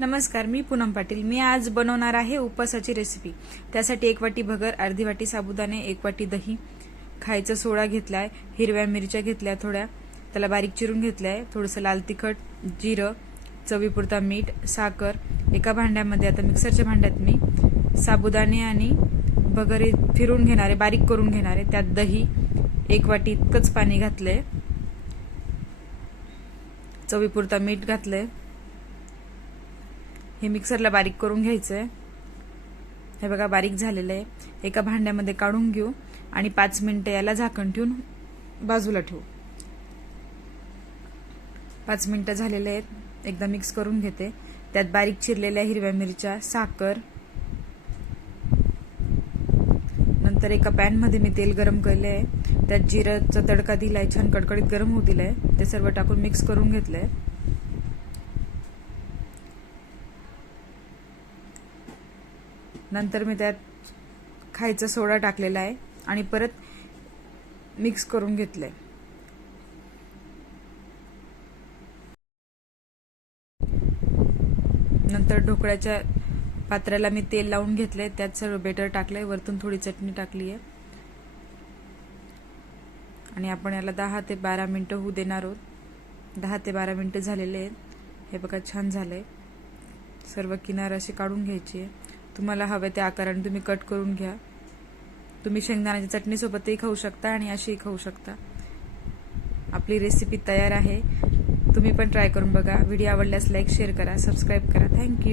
नमस्कार मी पूनम पाटील. मी आज बनवणार आहे उपवासाची रेसिपी त्यासाठी एक वाटी भगर अर्धी वाटी साबुदाणे एक वाटी दही. खायचा सोडा घेतलाय हिरव्या मिरच्या घेतल्या थोड्या. त्याला बारीक चिरून घेतलाय थोडंसं लाल तिखट जिरं चवीपुरता मीठ साखर. एका भांड्यामध्ये आता मिक्सरच्या भांड्यात मी साबुदाणे आणि भगर फिरून घेणारे बारीक करून घेणारे. त्यात दही एक वाटी इतकंच पाणी घातलंय. चवीपुरता मीठ घातलंय. हे मिक्सरला बारीक करून घ्यायचं आहे हे बघा बारीक झालेलं आहे. एका भांड्यामध्ये काढून घेऊ आणि पाच मिनिटं याला झाकण ठेवून बाजूला ठेवू. पाच मिनिटं झालेले आहेत. एकदा मिक्स करून घेते. त्यात बारीक चिरलेल्या हिरव्या मिरच्या साखर. नंतर एका पॅनमध्ये मी तेल गरम केलं आहे त्यात जिराचा तडका दिलाय छान कडकडीत गरम होऊ दिलाय. ते सर्व टाकून मिक्स करून घेतलंय. नंतर मी त्यात खायचा सोडा टाकलेला आहे आणि परत मिक्स करून घेतलंय. नंतर ढोकळ्याच्या पात्राला मी तेल लावून घेतलंय. त्यात सर्व बेटर टाकलंय. वरतून थोडी चटणी टाकली आहे. आणि आपण याला दहा ते बारा मिनटं होऊ देणार आहोत. दहा ते बारा मिनटं झालेले आहेत. हे बघा छान झालंय. सर्व किनार असे काढून घ्यायचे. तुम्हाला हवे त्या आकाराने तुम्ही कट करून घ्या. तुम्ही शेंगदाण्याच्या चटणीसोबतही खाऊ शकता आणि अशीही खाऊ शकता. आपली रेसिपी तयार आहे. तुम्ही पण ट्राय करून बघा. व्हिडिओ आवडल्यास लाईक शेअर करा सबस्क्राईब करा. Thank you